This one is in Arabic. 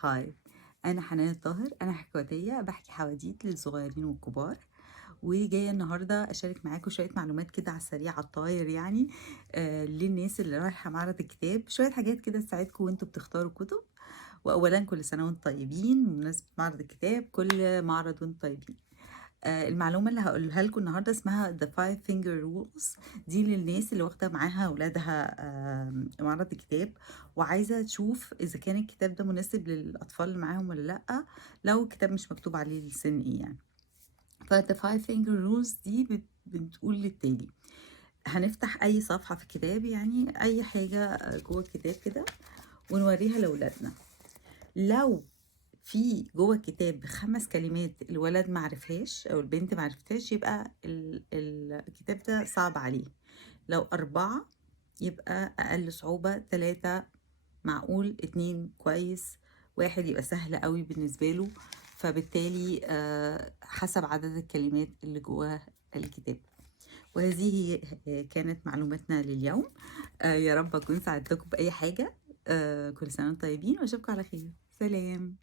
هاي، أنا حنان الطاهر، أنا حكواتية باحكي حواديت للصغيرين والكبار، وجاية النهارده أشارك معاكم شوية معلومات كده على السريع على الطاير يعني للناس اللي رايحة معرض الكتاب، شوية حاجات كده تساعدكم وأنتم بتختاروا كتب، وأولًا كل سنة وأنتم طيبين بمناسبة معرض الكتاب، كل معرض وأنتم طيبين. المعلومة اللي هاقولها لكم النهارده اسمها The Five Finger Rules، دي للناس اللي واخدة معاها ولادها معرض الكتاب، وعايزة تشوف إذا كان الكتاب ده مناسب للأطفال اللي معاهم والّا لأ، لو الكتاب مش مكتوب عليه السن إيه يعني. فThe Five Finger Rules دي بتقول للتالي: هنفتح أي صفحة في الكتاب، يعني أي حاجة جوه الكتاب كده، ونوريها لولادنا. لو في جوه الكتاب 5 كلمات الولد ما عرفهاش أو البنت ما عرفتهاش، يبقى الكتاب ده صعب عليه. لو 4 يبقى أقل صعوبة، 3 معقول، 2 كويس، 1 يبقى سهل أوي بالنسبة له. فبالتالي حسب عدد الكلمات اللي جوه الكتاب. وهذه كانت معلوماتنا لليوم. يا رب أكون ساعدتكم بأي حاجة. كل سنة وأنتم طيبين وأشوفكم على خير. سلام.